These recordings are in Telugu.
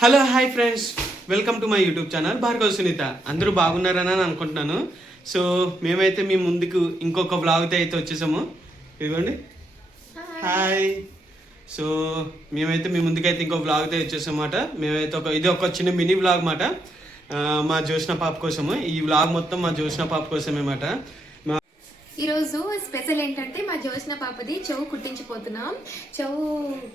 Hello hi friends, welcome to my YouTube channel Bhargav Sunitha. అందరూ బాగున్నారని అనుకుంటున్నాను. సో మేమైతే మీ ముందుకు ఇంకొక వ్లాగ్తో అయితే వచ్చేసాము. ఇదిగోండి, హాయ్. సో మేమైతే మీ ముందుకైతే ఇంకో వ్లాగ్తో వచ్చేసామన్నమాట. మేమైతే ఇది ఒక చిన్న మినీ వ్లాగ్ మాట, మా జ్యోష్న పాప కోసము. ఈ వ్లాగ్ మొత్తం మా జ్యోష్న పాప కోసమే మాట. ఈరోజు స్పెషల్ ఏంటంటే మా జ్యోష్న పాపది చెవు కుట్టించిపోతున్నాం. చెవు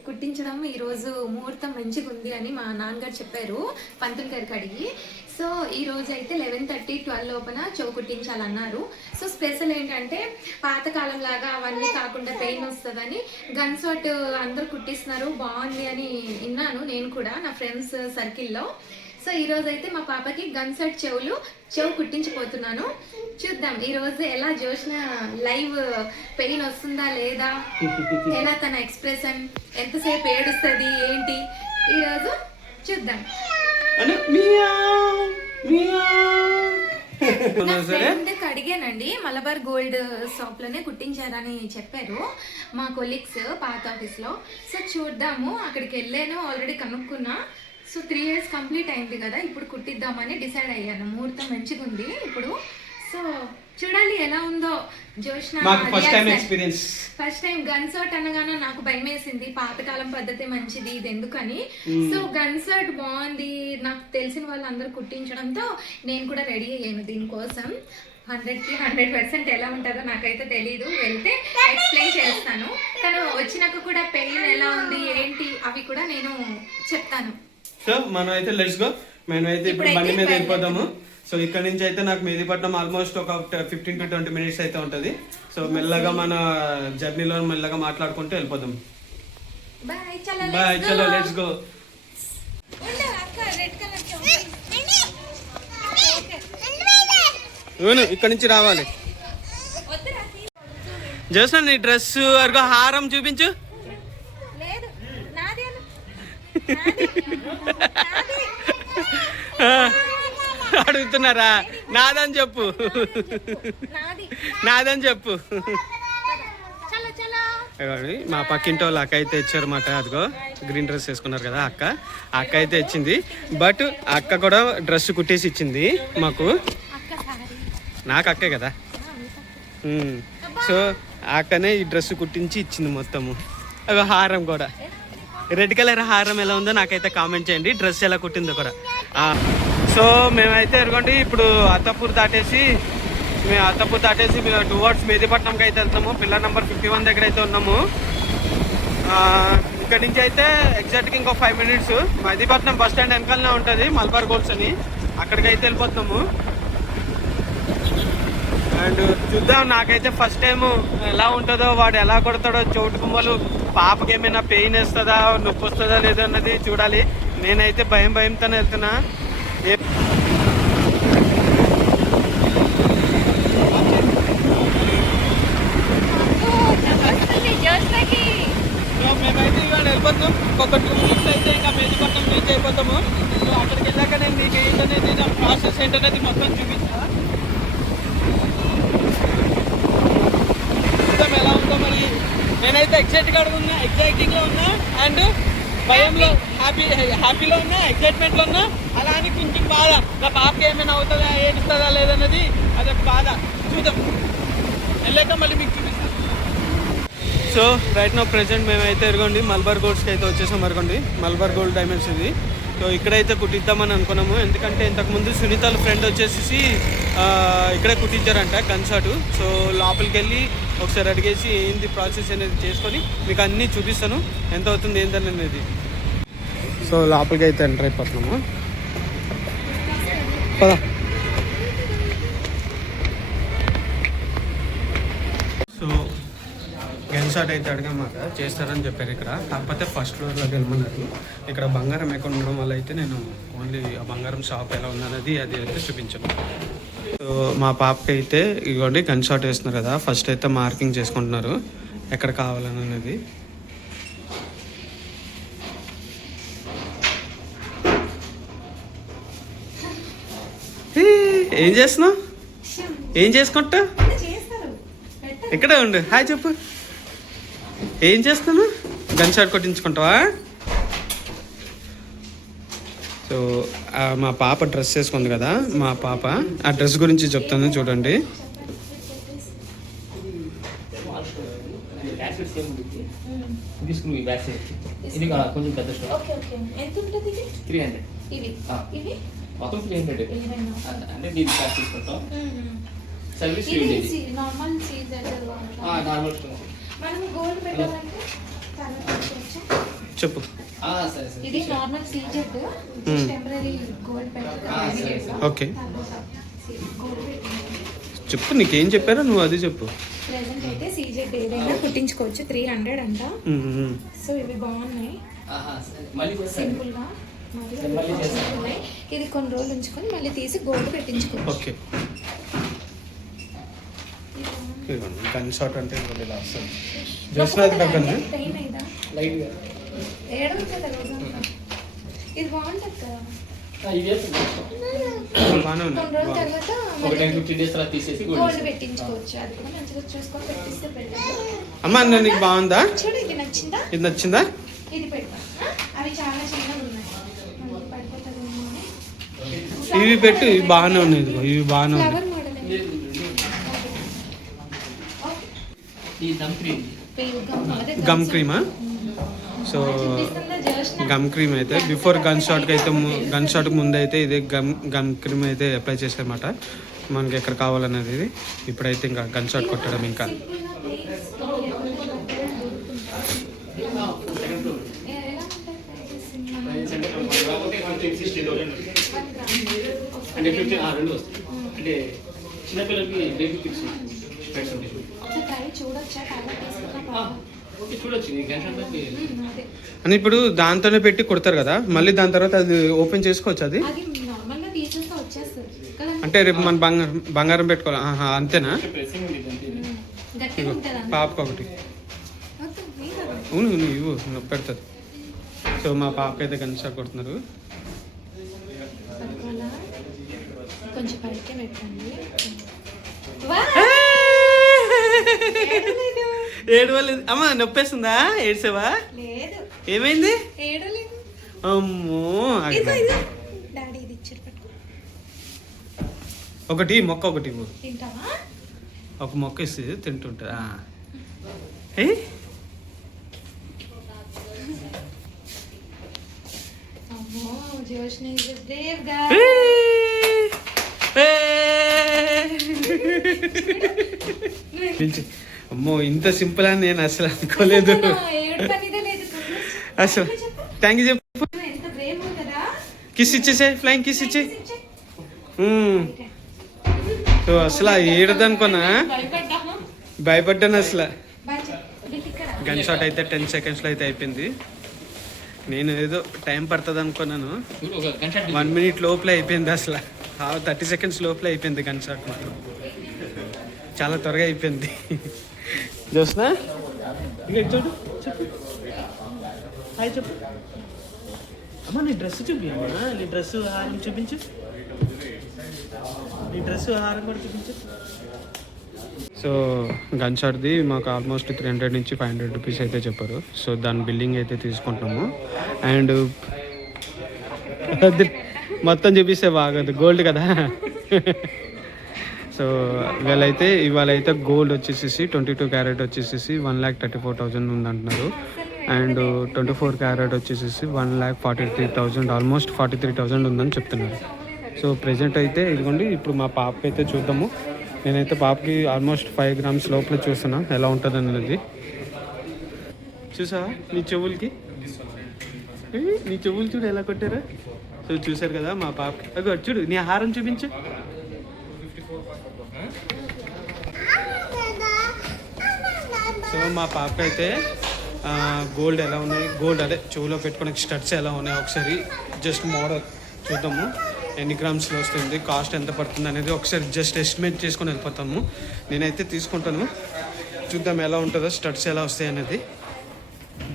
కుట్టించడం ఈరోజు ముహూర్తం మంచిగా ఉంది అని మా నాన్నగారు చెప్పారు పంతులు గారికి అడిగి. సో ఈ రోజు అయితే 11:30, 12 లోపల చెవు కుట్టించాలన్నారు. సో స్పెషల్ ఏంటంటే పాతకాలం లాగా అవన్నీ కాకుండా పెయిన్ వస్తుందని గన్ షాట్ అందరూ కుట్టిస్తున్నారు, బాగుంది అని విన్నాను నేను కూడా నా ఫ్రెండ్స్ సర్కిల్లో. సో ఈ రోజు అయితే మా పాపకి గన్ షాట్ చెవు కుట్టించిపోతున్నాను. చూద్దాం ఈ రోజు ఎలా జ్యోష్న లైవ్ పెయిన్ వస్తుందా లేదా, ఎలా తన ఎక్స్ప్రెషన్, ఎంతసేపు ఏడుస్తుంది ఏంటి, ఈ రోజు చూద్దాం. నా ఫ్రెండ్కి అడిగానండి, మలబార్ గోల్డ్ షాప్ లోనే కుట్టించారని చెప్పారు మా కొలీగ్స్ పాత ఆఫీస్ లో. సో చూద్దాము, అక్కడికి వెళ్ళాను, ఆల్రెడీ కనుక్కున్నా. సో 3 years కంప్లీట్ అయింది కదా, ఇప్పుడు కుట్టిద్దామని డిసైడ్ అయ్యాను. ముహూర్తం మంచిగా ఉంది ఇప్పుడు. సో చూడాలి ఎలా ఉందో Jyoshna. First time gun shot అనగానే నాకు భయం వేసింది, పాతకాలం పద్ధతి మంచిది ఇది ఎందుకని. సో గన్ షాట్ బాగుంది, నాకు తెలిసిన వాళ్ళు అందరూ కుట్టించడంతో నేను కూడా రెడీ అయ్యాను దీనికోసం. 100కి 100% ఎలా ఉంటుందో నాకైతే తెలీదు, వెళ్తే ఎక్స్ప్లెయిన్ చేస్తాను. తను వచ్చినాక కూడా పెయిన్ ఎలా ఉంది ఏంటి అవి కూడా నేను చెప్తాను. సో మనం అయితే లెట్స్ గో. మేమైతే ఇప్పుడు బండి మీద వెళ్ళిపోతాము. సో ఇక్కడ నుంచి అయితే నాకు మెహదీపట్నం ఆల్మోస్ట్ ఒక 15 to 20 minutes అయితే ఉంటుంది. సో మెల్లగా మన జర్నీలో మెల్లగా మాట్లాడుకుంటూ వెళ్ళిపోదాం. బాయ్, చలో లెట్స్ గో. ఇక్కడ నుంచి రావాలి. జోసన్ నీ డ్రెస్ అరుగు హారం చూపించు. అడుగుతున్నారా? నాదని చెప్పు, నాదని చెప్పు. మా పక్కింటి వాళ్ళు అక్క అయితే ఇచ్చారన్నమాట. అదిగో గ్రీన్ డ్రెస్ వేసుకున్నారు కదా అక్క అయితే ఇచ్చింది. బట్ అక్క కూడా డ్రెస్ కుట్టేసి ఇచ్చింది మాకు. నాకు అక్కే కదా. సో అక్కనే ఈ డ్రెస్ కుట్టించి ఇచ్చింది మొత్తము. అవి హారం కూడా, రెడ్ కలర్ హారం ఎలా ఉందో నాకైతే కామెంట్ చేయండి, డ్రెస్ ఎలా కుట్టిందో కూడా. సో మేమైతే ఎరుగండి ఇప్పుడు అత్తపూర్ దాటేసి మేము టువర్డ్స్ మెహదీపట్నంకి అయితే వెళ్తాము. పిల్లర్ నెంబర్ 51 దగ్గర అయితే ఉన్నాము. ఇక్కడ నుంచి అయితే ఎగ్జాక్ట్గా ఇంకో 5 minutes మెహదీపట్నం బస్ స్టాండ్ వెనకాలనే ఉంటుంది మలబార్ గోల్డ్స్ అని, అక్కడికి అయితే వెళ్ళిపోతున్నాము. అండ్ చూద్దాం, నాకైతే ఫస్ట్ టైం ఎలా ఉంటుందో, వాడు ఎలా కొడతాడో, చోటు బొమ్మలు పాపకి ఏమైనా పెయిన్ వేస్తుందా, నొప్పి వస్తుందా లేదో అన్నది చూడాలి. నేనైతే భయంతోనే వెళ్తున్నా. మేమైతే ఇవాళ వెళ్ళిపోతాం. ఇంకొక 2 minutes అయితే ఇంకా మెహదీపట్నం రీచ్ అయిపోతాము. సో అక్కడికి వెళ్ళాక నేను మీకు ఏంటనేది, నా ప్రాసెస్ ఏంటనేది మొత్తం చూపిస్తా. ఎలా ఉందో మరి. నేనైతే ఎగ్జైటింగ్లో ఉన్నా అండ్ భయంలో, హ్యాపీలో ఉన్నా, ఎగ్జైట్మెంట్లో ఉన్నా. అలా అని కొంచెం బాధ, నా పాపకి ఏమైనా అవుతుందా, ఏడుస్తుందా లేదన్నది అదొక బాధ. చూద్దాం, వెళ్ళాక మళ్ళీ మీకు చూపిస్తాను. సో రైట్ నో ప్రెజెంట్ మేమైతే ఎరగండి మలబార్ గోల్డ్స్కి అయితే వచ్చేసాం. ఎరగండి మలబార్ గోల్డ్ డైమండ్స్ ఇది. సో ఇక్కడైతే కుట్టిద్దామని అనుకున్నాము, ఎందుకంటే ఇంతకుముందు సునీతల ఫ్రెండ్ వచ్చేసి ఇక్కడే కుట్టించారంట గన్ షాట్. సో లోపలికి వెళ్ళి ఒకసారి అడిగేసి ఏంది ప్రాసెస్ అనేది చేసుకొని మీకు అన్నీ చూపిస్తాను, ఎంత అవుతుంది ఏంటని అనేది. సో లోపలికి అయితే ఎంటర్ అయిపోతున్నాము. పదా. సో గన్ షాట్ అయితే అడిగామాట, చేస్తారని చెప్పారు ఇక్కడ. కాకపోతే ఫస్ట్ ఫ్లోర్లోకి వెళ్ళమన్నారు. ఇక్కడ బంగారం ఎక్కడ ఉండడం వల్ల అయితే నేను ఓన్లీ ఆ బంగారం షాప్ ఎలా ఉందన్నది అది అయితే చూపించాను. సో మా పాపకి అయితే ఇదిగోండి గన్ షాట్ వేస్తున్నారు కదా, ఫస్ట్ అయితే మార్కింగ్ చేసుకుంటున్నారు ఎక్కడ కావాలని అనేది. ఏం చేస్తున్నావు, ఏం చేసుకుంటా? ఇక్కడే ఉండు, హాయ్ చెప్పు. ఏం చేస్తాను? Gun shot కొట్టించుకుంటావా? సో మా పాప డ్రెస్ వేసుకుంది కదా, మా పాప ఆ డ్రెస్ గురించి చెప్తాను చూడండి. ఇది స్క్రూ ఈ బ్యాక్ సైడ్ ఇది కొంచెం పెద్ద స్క్రూ. Okay okay. ఎంత ఉంటుంది ఇది? 300. ఇవి ఇవి మొత్తం 300 అంటే దీన్ని ప్యాక్ తీసుకుంటాం. సర్వీస్ ఇది ఇది నార్మల్ సీజర్ నార్మల్ స్క్రూ. మనం గోల్డ్ పెట్టాలంటే తర్వాత వచ్చేయచ్చా? చెప్పు. సరే సరే. ఇది నార్మల్ సీజర్ టెంపరరీ గోల్డ్ పెట్టాలి. ఓకే గోల్డ్ చెప్పు, నీకేం చెప్పారో నువ్వు అది చెప్పు. ప్రెసెంట్ అయితే సీజెడ్ ఏదైనా కుట్టించుకోవచ్చు. 300 అంట. సో ఇవి బాగున్నాయి, మళ్ళీ సింపుల్ గా మళ్ళీ చేస్తాను. ఉన్నాయి. ఇది కొన్ని రోజులు ఉంచుకొని మళ్ళీ తీసి గోల్డ్ పెట్టించుకోవచ్చు. ఓకే. గన్ షాట్ అంటే ఇలా వస్తుంది. జస్ట్ దగ్గర పెయిన్ అయిందా? లైట్ గా ఏడుంటుంది రోజంతా. ఇది బాగుంటుంది కదా. ఇదే బాగానే ఉంది. కొన్ని రోజుల తర్వాత ఒక 10-15 డేస్ తర్వాత తీసేసి గోల్డ్ పెట్టించుకోవచ్చు. అది కూడా మంచిగా చూసుకొని పెట్టిస్తే పెట్టాలి. అమ్మా నీకు బాగుందా? చూడు, ఇది నచ్చిందా? ఇది నచ్చిందా? ఇది పెట్టా. అవి చాలా చిన్నగా ఉన్నాయి, పడిపోతుందేమో అని. ఇవి పెట్టు, ఇవి బాగానే ఉన్నాయి. ఇదిగో ఇవి బాగానే ఉన్నాయి. ఫ్లవర్ మోడల్ ఈ దమ్ క్రీమ్ గమ్ క్రీమా? సో గమ్ క్రీమ్ అయితే బిఫోర్ గన్ షాట్కి అయితే గన్ షాట్కి ముందు అయితే ఇదే గమ్ క్రీమ్ అయితే అప్లై చేసారన్నమాట మనకి ఎక్కడ కావాలనేది. ఇది ఇప్పుడైతే ఇంకా గన్ షాట్ కొట్టడం ఇంకా. అంటే 15 రెండు వస్తాయి. అంటే చిన్నపిల్లలకి బేబీ పిక్స్ స్పెట్స్ ఉంటాయి. చూడొచ్చా? ఓకే చూడొచ్చు. అని ఇప్పుడు దాంతోనే పెట్టి కొడతారు కదా, మళ్ళీ దాని తర్వాత అది ఓపెన్ చేసుకోవచ్చు. అది నార్మల్గా తీసేస్తే వచ్చేస్తుంది కదా. అంటే రేపు మన బంగారం పెట్టుకోవాలి. అంతేనా? ప్రెసింగ్ ఉంది అంతే. గట్టిగా ఉంటుంది. పాపకు ఒకటి అవును ఇవ్వు, నొప్పి పెడుతుంది. సో మా పాపకి అయితే గన్ షాట్ కొడుతున్నారు. కొంచెం పైకే పెట్టండి. ఏడవలేదు అమ్మా, నొప్పేస్తుందా? ఏడ్సావా? లేదు. ఏమైంది? ఏడలేదు. అమ్మో డాడీ ఇది ఇచ్చారు, పట్టుకో. ఒకటి మొక్క ఒకటి ఇవ్వు. తింటావా? ఒక మొక్క ఇస్తే తింటుంటా. అమ్మో, జోష్ని is a brave guy. అమ్మో ఇంత సింపుల్ అని నేను అసలు అనుకోలేదు. అసలు థ్యాంక్ యూ చెప్పు. ఎంత brave కదా. కిస్ ఇచ్చేసే, ఫ్లైంగ్ కిస్ ఇచ్చే. సో అసలు ఏడదనుకున్నా, భయపడ్డాను అసలు. గన్ షాట్ అయితే 10 seconds అయితే అయిపోయింది. నేను ఏదో టైం పడుతుంది అనుకున్నాను, 1 minute లోపలే అయిపోయింది. అసలు 30 seconds లోపలే అయిపోయింది గన్ షాట్. మాత్రం చాలా త్వరగా అయిపోయింది. చూసినా చూడు, చెప్పు హాయ్ చెప్పు. అమ్మా నీ డ్రెస్ చూపించమ్మా, నీ డ్రెస్ హారం చూపించు, నీ డ్రెస్ హారం కూడా చూపించు. సో గన్ షాట్ది మాకు ఆల్మోస్ట్ 300 నుంచి 500 రూపీస్ అయితే చెప్పారు. సో దాని బిల్లింగ్ అయితే తీసుకుంటాము. అండ్ మొత్తం చూపిస్తే బాగోదు, గోల్డ్ కదా. సో ఇవాళ అయితే గోల్డ్ వచ్చేసి 22 క్యారెట్ వచ్చేసి 1,34,000 ఉందంటున్నారు. అండ్ 24 క్యారెట్ వచ్చేసి 1,43,000, ఆల్మోస్ట్ 43,000 ఉందని చెప్తున్నారు. సో ప్రెజెంట్ అయితే ఇదిగోండి, ఇప్పుడు మా పాపకి అయితే చూద్దాము. నేనైతే పాపకి ఆల్మోస్ట్ 5 grams లోపల చూస్తున్నా ఎలా ఉంటుంది అనేది. చూసావా నీ చెవులకి, నీ చెవులు చూడు ఎలా కొట్టారా. సో చూసారు కదా మా పాపకి. అగో చూడు నీ హారం చూపించు. సో మా పాప అయితే గోల్డ్ ఎలా ఉన్నాయి, గోల్డ్ అదే చెవులో పెట్టుకునే స్టడ్స్ ఎలా ఉన్నాయి ఒకసారి జస్ట్ మోడల్ చూద్దాము. ఎన్ని గ్రామ్స్లో వస్తుంది, కాస్ట్ ఎంత పడుతుంది అనేది ఒకసారి జస్ట్ ఎస్టిమేట్ చేసుకొని వెళ్ళిపోతాము. నేనైతే తీసుకుంటాను, చూద్దాం ఎలా ఉంటుందో, స్టడ్స్ ఎలా వస్తాయి అనేది.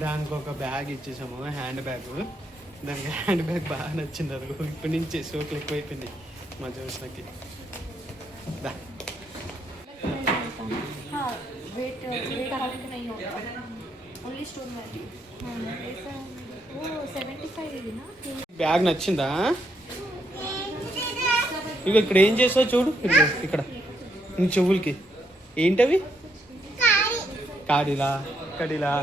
దానికి ఒక బ్యాగ్ ఇచ్చేసాము, హ్యాండ్ బ్యాగ్. దానికి హ్యాండ్ బ్యాగ్ బాగా నచ్చింది. అది ఇప్పటి నుంచి సోకులు ఎక్కువైపోయింది మా జోష్నకి. 75 ఇదినా? బ్యాగ్ నచ్చిందా? ఇక ఇక్కడ ఏం చేసావు చూడు, ఇక్కడ నీ చెవులకి ఏంటవి? కాడిలా కడిలా.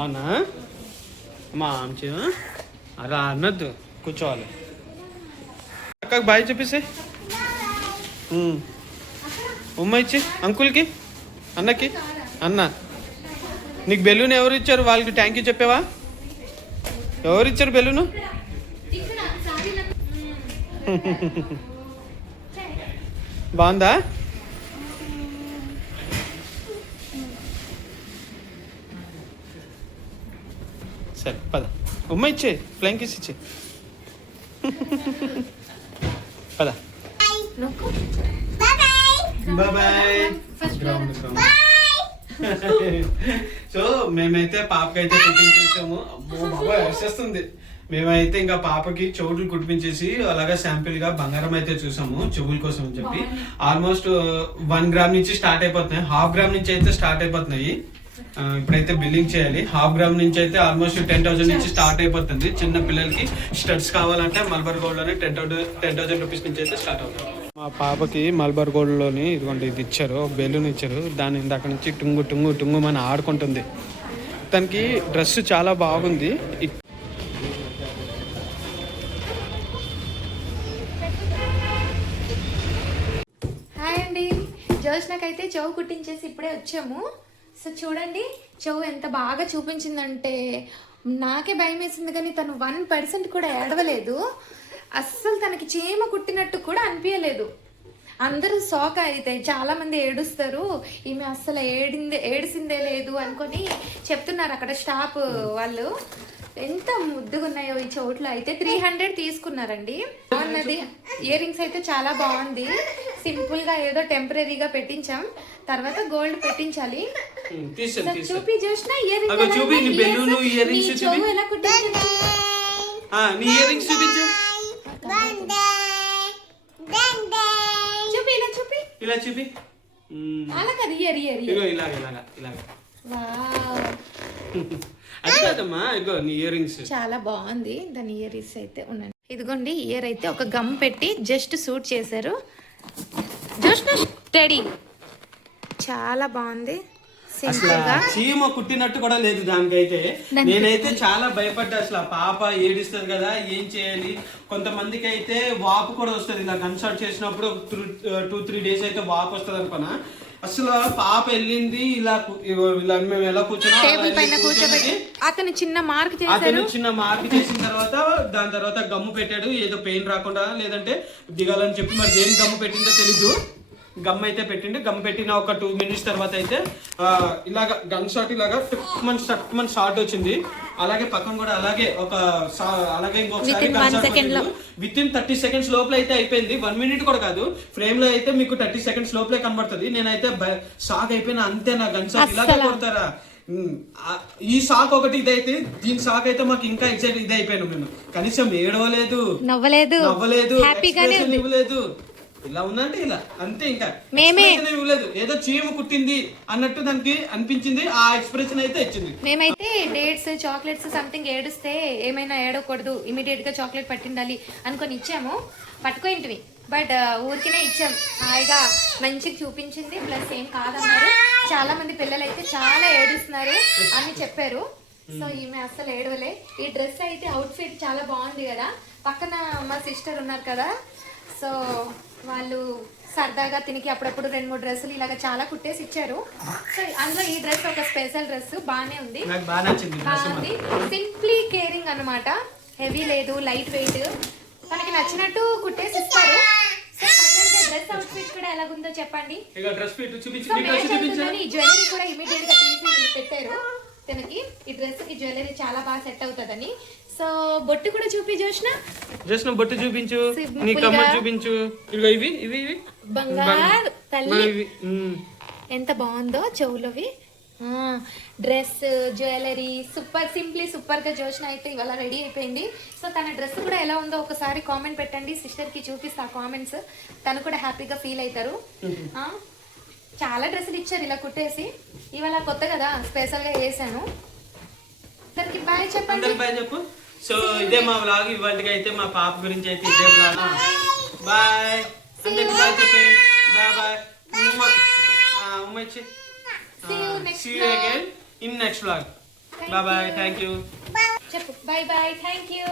అవునా మా ఆమె అలా అన్నద్దు, కూర్చోవాలి. అక్కకి బాయ్ చెప్పేసి ఉమ్మ ఇచ్చి అంకుల్కి అన్నకి. అన్న నీకు బెలూన్ ఎవరు ఇచ్చారు? వాళ్ళకి థ్యాంక్ యూ చెప్పావా? ఎవరు ఇచ్చారు బెలూను? బాగుందా? సరే పద, ఉమ్మ ఇచ్చే, ఫ్లైంగ్ కిస్ ఇచ్చే. పద. బాయ్. సో మేమైతే పాపకైతే కుట్టింగ్ చేసాము. అమ్మో బాబాయ్ వేసేస్తుంది. మేమైతే ఇంకా పాపకి చెవులు కుట్టించేసి అలాగా శాంపిల్ గా బంగారం అయితే చూసాము చెవుల కోసం అని చెప్పి. ఆల్మోస్ట్ 1 గ్రామ్ నుంచి స్టార్ట్ అయిపోతున్నాయి, 1/2 గ్రామ్ నుంచి అయితే స్టార్ట్ అయిపోతున్నాయి. ఇప్పుడైతే బిల్లింగ్ చేయాలి. 1/2 గ్రామ్ నుంచి అయితే ఆల్మోస్ట్ 10,000 నుంచి స్టార్ట్ అయిపోతుంది. చిన్న పిల్లలకి స్టడ్స్ కావాలంటే మల్బార్ గోల్డ్ లోనే 10,000 రూపీస్ నుంచి అయితే స్టార్ట్ అవుతుంది. మా పాపకి మల్బార్ గోల్డ్ లోని ఇదిగోండి ఇది ఇచ్చారు, బెలూన్ ఇచ్చారు. దాని ఇందాక నుంచి టుంగు టుంగు టుంగు మన ఆడుకుంటుంది. తనకి డ్రెస్ చాలా బాగుంది. హాయ్ అండి, జోష్నకైతే చెవు కుట్టించేసి ఇప్పుడే వచ్చాము. సో చూడండి చెవు ఎంత బాగా చూపించిందంటే నాకే భయం వేసింది, కానీ తను 1% కూడా ఏడవలేదు. అస్సలు తనకి చీమ కుట్టినట్టు కూడా అనిపించలేదు. అందరూ షాక్ అయితే చాలా మంది ఏడుస్తారు, ఈమె అస్సలు ఏడిసిందే లేదు అనుకొని చెప్తున్నారు అక్కడ స్టాఫ్ వాళ్ళు. ఎంత ముద్దుగా ఉన్నాయో ఈ చోట్ల. అయితే 300 తీసుకున్నారండి. బాగున్నది. ఇయర్ రింగ్స్ అయితే చాలా బాగుంది. సింపుల్ గా ఏదో టెంపరీగా పెట్టించాం, తర్వాత గోల్డ్ పెట్టించాలి. చూపి చూసిన ఇయర్ రింగ్స్ ఎలా కుట్టించింది? చూపి ఇలా చూపి ఇలా చూపి. అలా కదా ఇయర్ ఇయర్ అది కాదమ్మా, ఇగో నీ ఇయర్ రింగ్స్ చాలా బాగుంది. దాని ఇయర్ రింగ్స్ అయితే ఉన్నాయి. ఇదిగోండి ఇయర్ అయితే ఒక గమ్ పెట్టి జస్ట్ సూట్ చేశారు. జస్ట్ స్టడీ చాలా బాగుంది. అసలు చీమ కుట్టినట్టు కూడా లేదు దానికైతే. నేనైతే చాలా భయపడ్డా. అసలు పాప ఏడిస్తుంది కదా, ఏం చేయాలి? కొంతమందికి అయితే వాపు కూడా వస్తుంది. ఇలా గన్ షాట్ చేసినప్పుడు 2-3 డేస్ అయితే వాపు వస్తుంది అనుకున్నా. అసలు పాప వెళ్ళింది ఇలా మేము ఎలా కూర్చున్నా టేబుల్ పైన కూర్చోబెట్టి అతను చిన్న మార్క్ చేసిన తర్వాత దాని తర్వాత గమ్ము పెట్టాడు. ఏదో పెయిన్ రాకుండా లేదంటే దిగాలని చెప్పి, మరి దేని గమ్ము పెట్టిందో తెలీదు. గమ్ అయితే పెట్టిండు. గమ్ పెట్టిన ఒక 2 మినిట్స్ తర్వాత అయితే ఇలాగా గన్ షాట్ ఇలాగా మన షాట్ వచ్చింది. అలాగే పక్కన కూడా అలాగే అలాగే ఇంకొకసారి విత్ ఇన్ 30 సెకండ్స్ లోపల అయితే అయిపోయింది. 1 మినిట్ కూడా కాదు. ఫ్రేమ్ లో అయితే మీకు 30 సెకండ్స్ లోపలే కనబడుతుంది. నేనైతే షాక్ అయిపోయినా. అంతే నా గన్ షాట్ ఇలాగే కొడతారా? ఈ షాక్ ఒకటి ఇదైతే, దీని షాక్ అయితే మాకు ఇంకా ఎక్సైట్ ఇది అయిపోయాను. మేము కనీసం ఏడవలేదు, నవ్వలేదు, ఇవ్వలేదు. ఇలా ఉందంటే ఇలా అంతే. ఇంకా ఇవ్వలేదు, ఏదో చీమ కుట్టింది అన్నట్టు దానికి అనిపించింది. ఆ ఎక్స్ప్రెషన్ అయితే ఇచ్చింది. మేమైతే డేట్స్, చాక్లెట్స్ సంథింగ్ ఏడుస్తే ఏమైనా ఏడవకూడదు, ఇమీడియట్ గా చాక్లెట్ పట్టిండాలి అనుకొని ఇచ్చాము. పట్టుకోయింటివి, బట్ ఊరికినే ఇచ్చాం. హాయిగా మంచిగా చూపించింది. ప్లస్ ఏం కాదన్నారు. చాలా మంది పిల్లలు అయితే చాలా ఏడుస్తున్నారు అని చెప్పారు. సో ఈమె అస్సలు ఏడవలే. ఈ డ్రెస్ అయితే అవుట్ ఫిట్ చాలా బాగుంది కదా. పక్కన మా సిస్టర్ ఉన్నారు కదా, సో వాళ్ళు సరదాగా తినికి అప్పుడప్పుడు 2-3 డ్రెస్సులు ఇలాగ చాలా కుట్టేసి ఇచ్చారు. సో అందులో ఈ డ్రెస్ ఒక స్పెషల్ డ్రెస్, బాగానే ఉంది. బాగుంది. సింప్లీ కేరింగ్ అన్నమాట. హెవీ లేదు, లైట్ వెయిట్. మనకి నచ్చినట్టు కుట్టేసి ఇస్తారు. డ్రెస్ అవుట్ ఫిట్ కూడా ఎలాగుందో చెప్పండి. ఈ జ్యువెలరీ కూడా ఇమీడియట్ గా తీసి పెట్టారు తనకి. ఈ డ్రెస్ కి జ్యువెలరీ చాలా బాగా సెట్ అవుతుందని. సో బొట్టు కూడా చూపి జోష్న బొట్టు చూపించు, నీ కమ్మ చూపించు. ఇవి బంగారు తల్లి ఎంత బాగుందో చెవులవి. Dress, jewellery super, simply super గా జోష్న అయితే ఇవాళ రెడీ అయిపోయింది. సో తన డ్రెస్ కూడా ఎలా ఉందో ఒకసారి కామెంట్ పెట్టండి. సిస్టర్ కి చూపిస్తా కామెంట్స్. తను కూడా హ్యాపీగా ఫీల్ అవుతారు. చాలా డ్రెస్సులు ఇచ్చారు ఇలా కుట్టేసి. ఇవాళ కొత్త కదా, స్పెషల్ గా వేసాను. అందరికి బాయ్ చెప్పండి. అందరికి బాయ్ చెప్పు. సో ఇదే మా వ్లాగ్ ఇవాళకి అయితే మా పాప గురించి అయితే ఇదే వ్లాగ్. బాయ్ అందరికి బాయ్ చెప్పండి. బాయ్ బాయ్ ఉమ్మ ఇచ్చి. See you again in next vlog. Bye bye. Thank you. చెప్పు. By by. Thank you.